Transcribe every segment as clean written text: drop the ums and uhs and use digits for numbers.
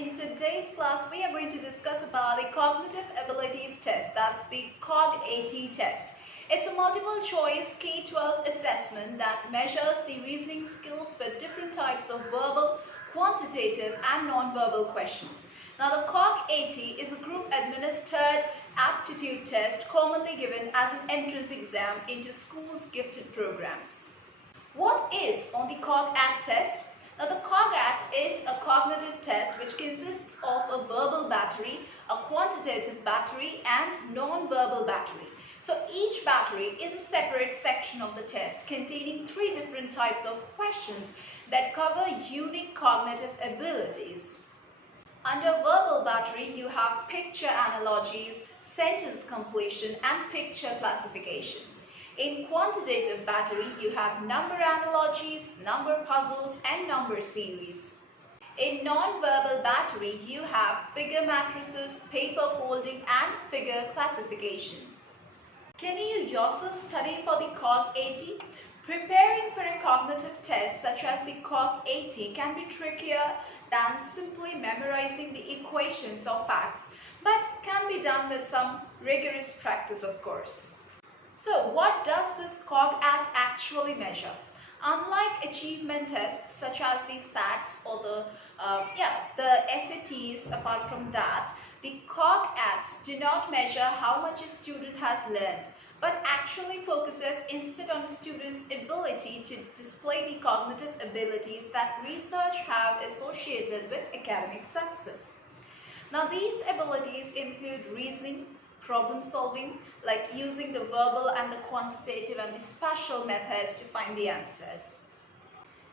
in today's class we are going to discuss about the cognitive abilities test, that's the CogAT test. It's a multiple choice K-12 assessment that measures the reasoning skills for different types of verbal, quantitative and non-verbal questions. Now the CogAT is a group-administered aptitude test commonly given as an entrance exam into schools' gifted programs. What is on the CogAT test? Now the CogAT is a cognitive test which consists of a verbal battery, a quantitative battery and non-verbal battery. So each battery is a separate section of the test containing 3 different types of questions that cover unique cognitive abilities. Under verbal battery you have picture analogies, sentence completion and picture classification. In quantitative battery, you have number analogies, number puzzles and number series. In non-verbal battery, you have figure matrices, paper folding and figure classification. Can you yourself study for the CogAT? Preparing for a cognitive test such as the CogAT can be trickier than simply memorizing the equations or facts, but can be done with some rigorous practice, of course. So what does this CogAT actually measure? Unlike achievement tests such as the SATs or the SATs, apart from that, the CogATs do not measure how much a student has learned, but actually focuses instead on a student's ability to display the cognitive abilities that research have associated with academic success. Now these abilities include reasoning, problem solving, like using the verbal and the quantitative and the spatial methods to find the answers.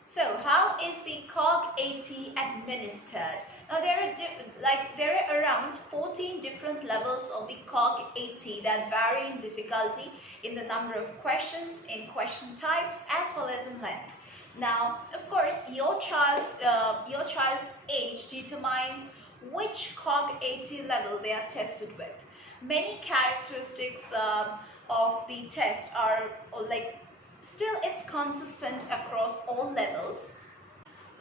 So how is the CogAT administered? Now there are around 14 different levels of the CogAT that vary in difficulty, in the number of questions, in question types as well as in length. Now of course your child's age determines which CogAT level they are tested with. Many characteristics of the test are still it's consistent across all levels.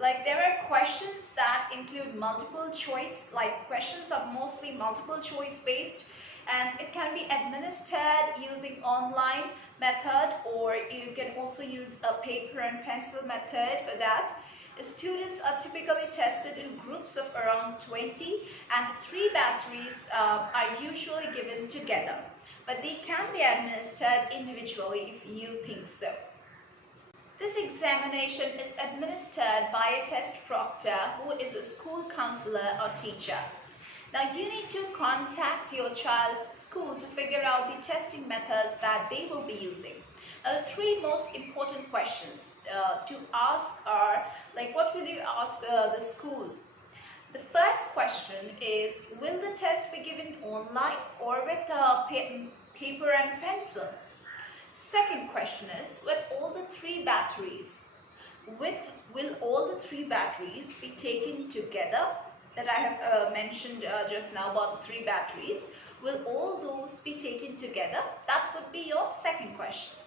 Like there are questions that include multiple choice, like questions are mostly multiple choice based, and it can be administered using online method, or you can also use a paper and pencil method for that. Students are typically tested in groups of around 20 and 3 batteries are usually given together, but they can be administered individually if you think so. This examination is administered by a test proctor who is a school counselor or teacher. Now you need to contact your child's school to figure out the testing methods that they will be using. Now, the 3 most important questions to ask are, what will you ask the school? The first question is, will the test be given online or with paper and pencil? Second question is, with all the 3 batteries, will all the 3 batteries be taken together? That I have mentioned just now about the 3 batteries. Will all those be taken together? That would be your second question.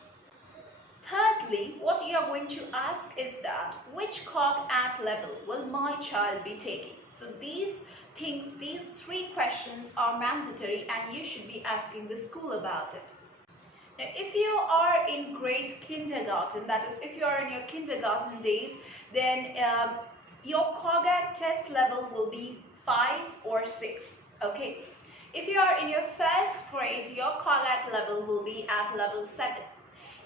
Thirdly, what you are going to ask is that which CogAT level will my child be taking? So these 3 questions are mandatory and you should be asking the school about it. Now if you are in grade kindergarten, that is if you are in your kindergarten days, then your CogAT test level will be 5 or 6. Okay. If you are in your first grade, your CogAT level will be at level 7.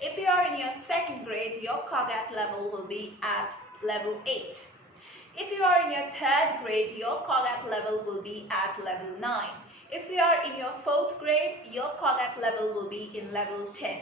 If you are in your second grade, your CogAT level will be at level 8. If you are in your third grade, your CogAT level will be at level 9. If you are in your 4th grade, your CogAT level will be in level 10.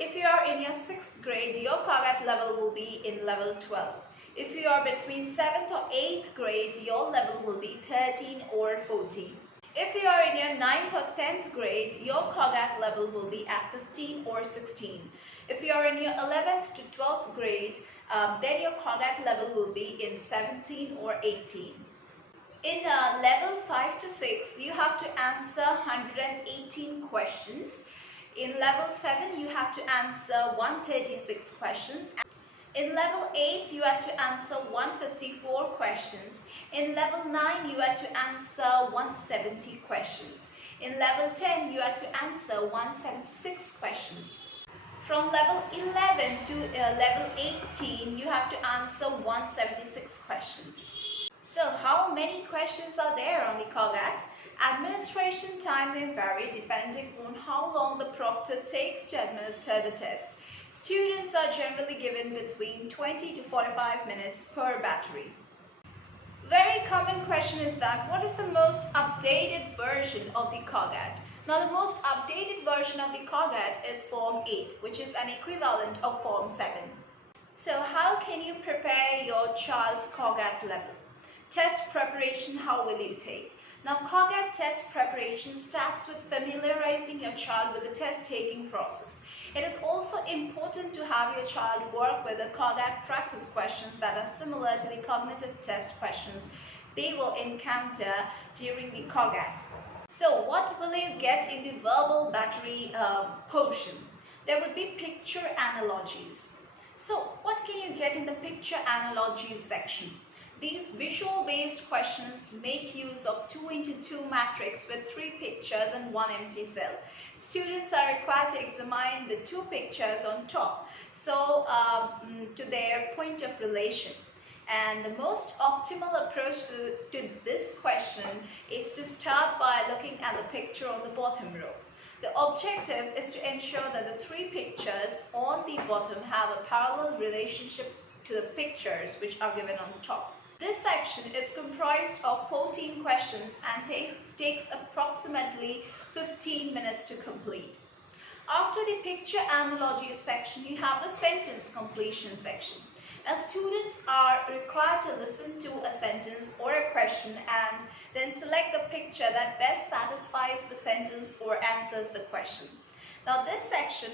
If you are in your 6th grade, your CogAT level will be in level 12. If you are between 7th or 8th grade, your level will be 13 or 14. If you are in your 9th or 10th grade, your CogAT level will be at 15 or 16. If you are in your 11th to 12th grade, then your CogAT level will be in 17 or 18. In level 5 to 6, you have to answer 118 questions. In level 7, you have to answer 136 questions. In level 8, you had to answer 154 questions. In level 9, you had to answer 170 questions. In level 10, you had to answer 176 questions. From level 11 to level 18, you have to answer 176 questions. So how many questions are there on the CogAT? Administration time may vary depending on how long the proctor takes to administer the test. Students are generally given between 20 to 45 minutes per battery. Very common question is that what is the most updated version of the CogAT? Now the most updated version of the CogAT is Form 8, which is an equivalent of Form 7. So how can you prepare your child's CogAT level? Test preparation, how will you take? Now CogAT test preparation starts with familiarizing your child with the test-taking process. It is also important to have your child work with the CogAT practice questions that are similar to the cognitive test questions they will encounter during the CogAT. So what will you get in the verbal battery portion? There would be picture analogies. So what can you get in the picture analogies section? These visual-based questions make use of 2x2 matrix with 3 pictures and 1 empty cell. Students are required to examine the 2 pictures on top, so to their point of relation. And the most optimal approach to this question is to start by looking at the picture on the bottom row. The objective is to ensure that the 3 pictures on the bottom have a parallel relationship to the pictures which are given on top. This section is comprised of 14 questions and takes approximately 15 minutes to complete. After the picture analogies section, you have the sentence completion section. Now students are required to listen to a sentence or a question and then select the picture that best satisfies the sentence or answers the question. Now this section,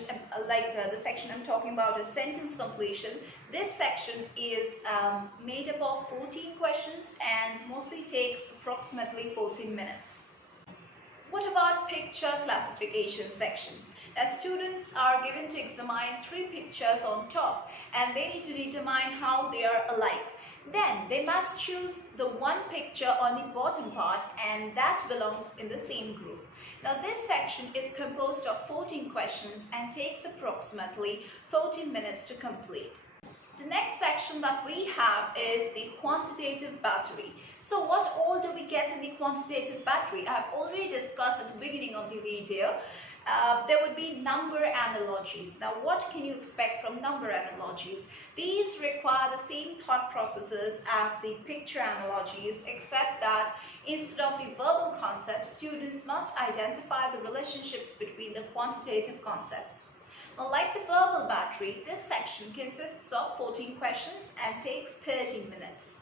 the section I'm talking about is sentence completion. This section is made up of 14 questions and mostly takes approximately 14 minutes. What about picture classification section? Now students are given to examine 3 pictures on top and they need to determine how they are alike. Then they must choose the one picture on the bottom part and that belongs in the same group. Now this section is composed of 14 questions and takes approximately 14 minutes to complete. The next section that we have is the quantitative battery. So what all do we get in the quantitative battery? I have already discussed at the beginning of the video. There would be number analogies. Now what can you expect from number analogies? These require the same thought processes as the picture analogies, except that instead of the verbal concepts, students must identify the relationships between the quantitative concepts. Now, like the verbal battery, this section consists of 14 questions and takes 30 minutes.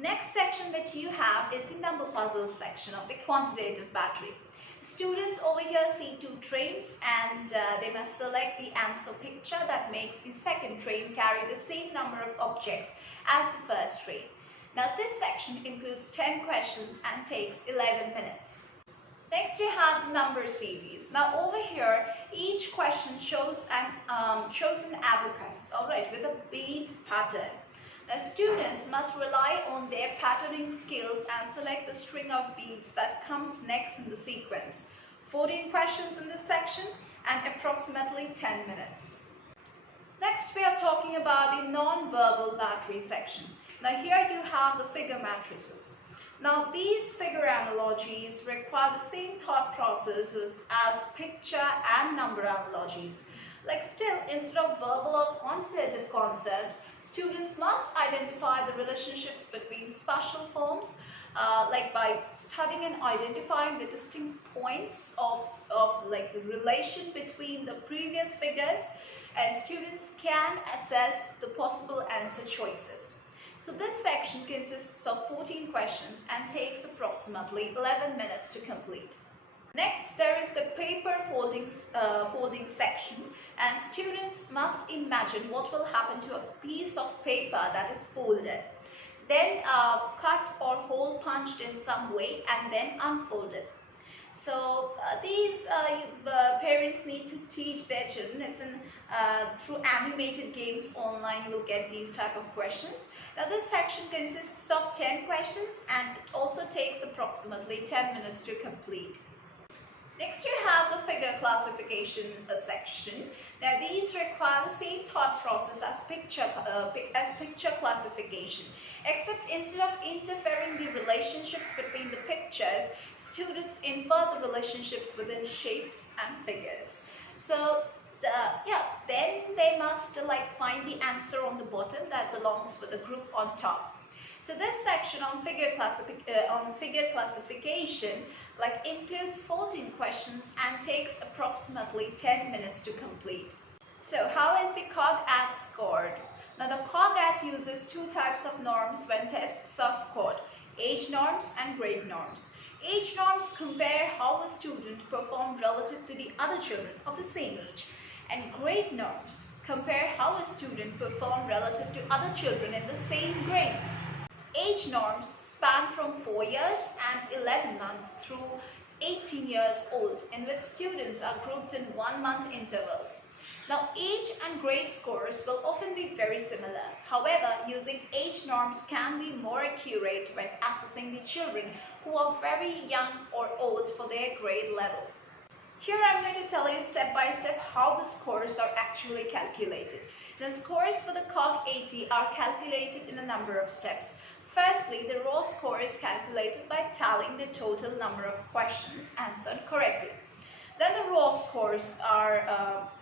Next section that you have is the number puzzles section of the quantitative battery. Students over here see 2 trains and they must select the answer picture that makes the second train carry the same number of objects as the first train. Now this section includes 10 questions and takes 11 minutes. Next you have the number series. Now over here each question shows an abacus, alright, with a bead pattern. The students must rely on their patterning skills and select the string of beads that comes next in the sequence. 14 questions in this section and approximately 10 minutes. Next we are talking about the non-verbal battery section. Now here you have the figure matrices. Now these figure analogies require the same thought processes as picture and number analogies. Like still, instead of verbal or quantitative concepts, students must identify the relationships between spatial forms, like by studying and identifying the distinct points of like the relation between the previous figures, and students can assess the possible answer choices. So this section consists of 14 questions and takes approximately 11 minutes to complete. Next, there is the paper folding section, and students must imagine what will happen to a piece of paper that is folded, then cut or hole punched in some way and then unfolded. So these parents need to teach their children. It's through animated games online you will get these type of questions. Now this section consists of 10 questions and it also takes approximately 10 minutes to complete. Next you have the figure classification section. Now these require the same thought process as picture classification, except instead of interfering the relationships between the pictures, students infer the relationships within shapes and figures. So then they must find the answer on the bottom that belongs with the group on top. So this section on figure classification includes 14 questions and takes approximately 10 minutes to complete. So how is the CogAT scored? Now the CogAT uses two types of norms when tests are scored: age norms and grade norms. Age norms compare how a student performed relative to the other children of the same age, and grade norms compare how a student performed relative to other children in the same grade. Age norms span from 4 years and 11 months through 18 years old, in which students are grouped in 1-month intervals. Now, age and grade scores will often be very similar. However, using age norms can be more accurate when assessing the children who are very young or old for their grade level. Here I'm going to tell you step by step how the scores are actually calculated. The scores for the CogAT are calculated in a number of steps. Firstly, the raw score is calculated by tallying the total number of questions answered correctly. Then the raw scores are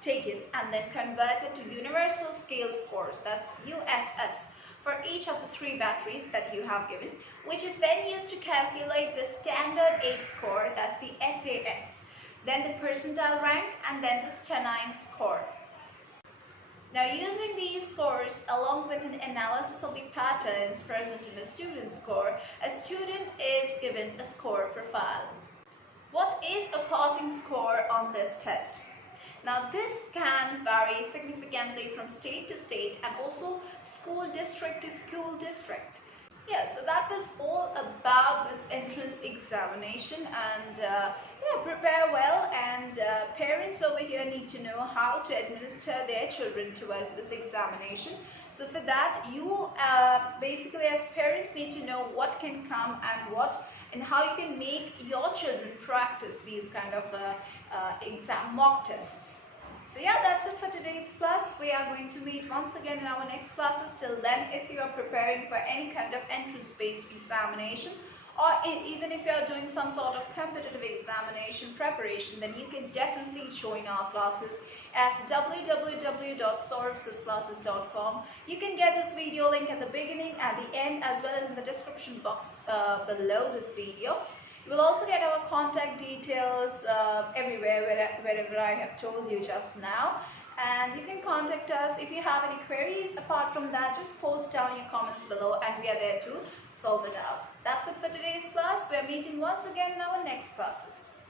taken and then converted to universal scale scores, that's USS, for each of the 3 batteries that you have given, which is then used to calculate the standard 8 score, that's the SAS, then the percentile rank, and then the stenine score. Now, using these scores along with an analysis of the patterns present in a student's score, a student is given a score profile. What is a passing score on this test? Now, this can vary significantly from state to state and also school district to school district. Yeah, so that was all about this entrance examination, and prepare well, and parents over here need to know how to administer their children towards this examination. So for that, you basically as parents need to know what can come and how you can make your children practice these kind of exam mock tests. So yeah, that's it for today's class. We are going to meet once again in our next classes. Till then, if you are preparing for any kind of entrance-based examination, or even if you are doing some sort of competitive examination preparation, then you can definitely join our classes at www.saurabhsysclasses.com. You can get this video link at the beginning, at the end, as well as in the description box below this video. You will also get our contact details everywhere, wherever I have told you just now. And you can contact us if you have any queries. Apart from that, just post down your comments below and we are there to solve it out. That's it for today's class. We are meeting once again in our next classes.